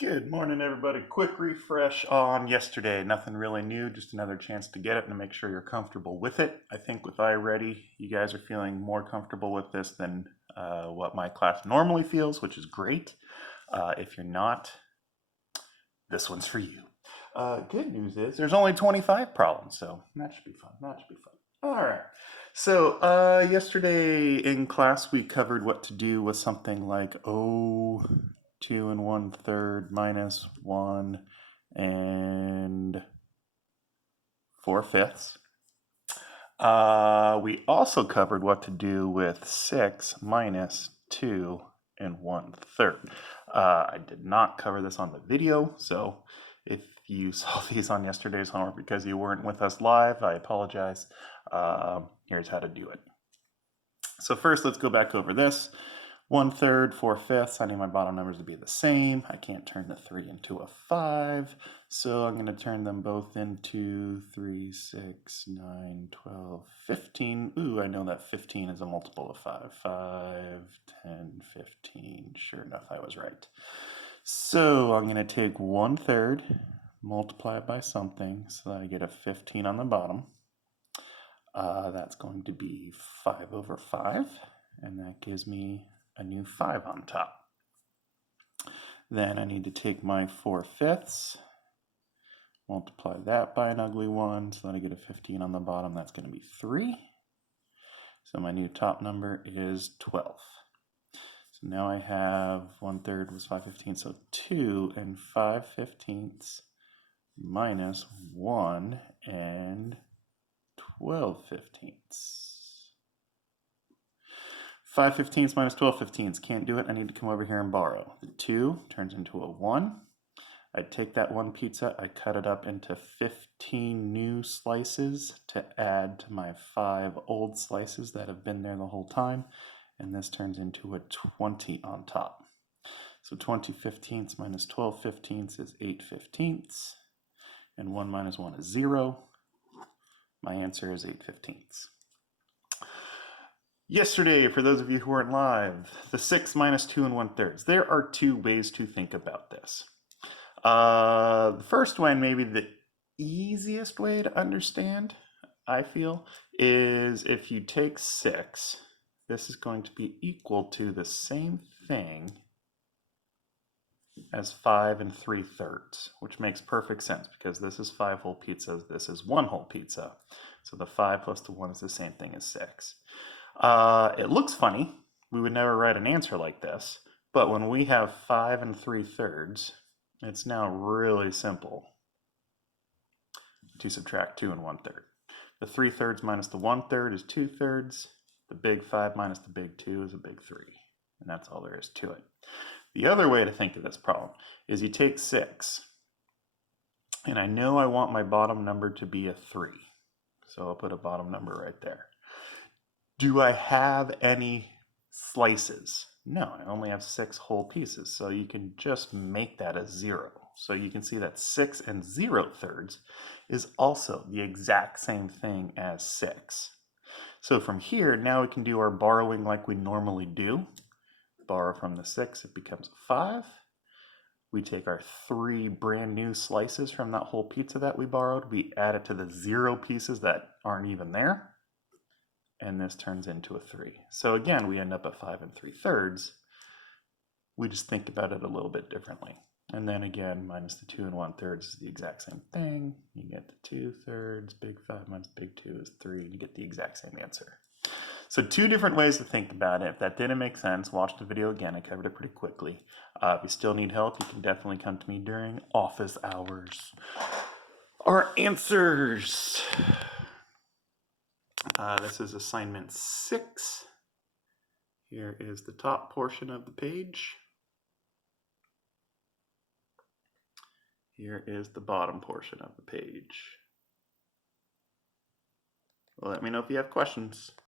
Good morning, everybody. Quick refresh on yesterday. Nothing really new, just another chance to get it and to make sure you're comfortable with it. I think with iReady, you guys are feeling more comfortable with this than what my class normally feels, which is great. If you're not, this one's for you. Good news is there's only 25 problems, so that should be fun. All right. So yesterday in class, we covered what to do with something like 2 1/3 minus 1 and 4/5. We also covered what to do with 6 minus 2 and 1/3. I did not cover this on the video, so if you saw these on yesterday's homework because you weren't with us live, I apologize. Here's how to do it. So first, let's go back over this. 1/3, 4/5. I need my bottom numbers to be the same. I can't turn the 3 into a 5. So I'm going to turn them both into 3, 6, 9, 12, 15. Ooh, I know that 15 is a multiple of 5. 5, 10, 15. Sure enough, I was right. So I'm going to take 1/3, multiply it by something so that I get a 15 on the bottom. That's going to be 5/5. And that gives me a new 5 on top. Then I need to take my 4/5, multiply that by an ugly 1, so that I get a 15 on the bottom. That's going to be 3. So my new top number is 12. So now I have 1/3 was 5/15, so 2 and 5/15 minus 1 and 12/15. 5/15 minus 12/15 can't do it. I need to come over here and borrow. The 2 turns into a 1. I take that one pizza, I cut it up into 15 new slices to add to my 5 old slices that have been there the whole time. And this turns into a 20 on top. So 20/15 minus 12/15 is 8/15. And 1 minus 1 is 0. My answer is 8/15. Yesterday, for those of you who weren't live, the 6 minus 2 and 1/3. There are 2 ways to think about this. The first way, and maybe the easiest way to understand, I feel, is if you take 6, this is going to be equal to the same thing as 5 3/3, which makes perfect sense because this is 5 whole pizzas, this is 1 whole pizza. So the 5 plus the 1 is the same thing as 6. It looks funny. We would never write an answer like this, but when we have 5 3/3, it's now really simple to subtract 2 and 1/3. The 3/3 minus the 1/3 is 2/3. The big 5 minus the big 2 is a big 3. And that's all there is to it. The other way to think of this problem is you take 6, and I know I want my bottom number to be a 3. So I'll put a bottom number right there. Do I have any slices? No, I only have 6 whole pieces, so you can just make that a 0. So you can see that 6 and 0/3 is also the exact same thing as 6. So from here, now we can do our borrowing like we normally do. Borrow from the 6, it becomes a 5. We take our 3 brand new slices from that whole pizza that we borrowed. We add it to the 0 pieces that aren't even there. And this turns into a 3. So again, we end up at 5 3/3. We just think about it a little bit differently. And then again, minus the 2 and 1/3 is the exact same thing. You get the 2/3, big 5 minus big 2 is 3, and you get the exact same answer. So 2 different ways to think about it. If that didn't make sense, watch the video again. I covered it pretty quickly. If you still need help, you can definitely come to me during office hours. Our answers. This is assignment 6. Here is the top portion of the page. Here is the bottom portion of the page. Well, let me know if you have questions.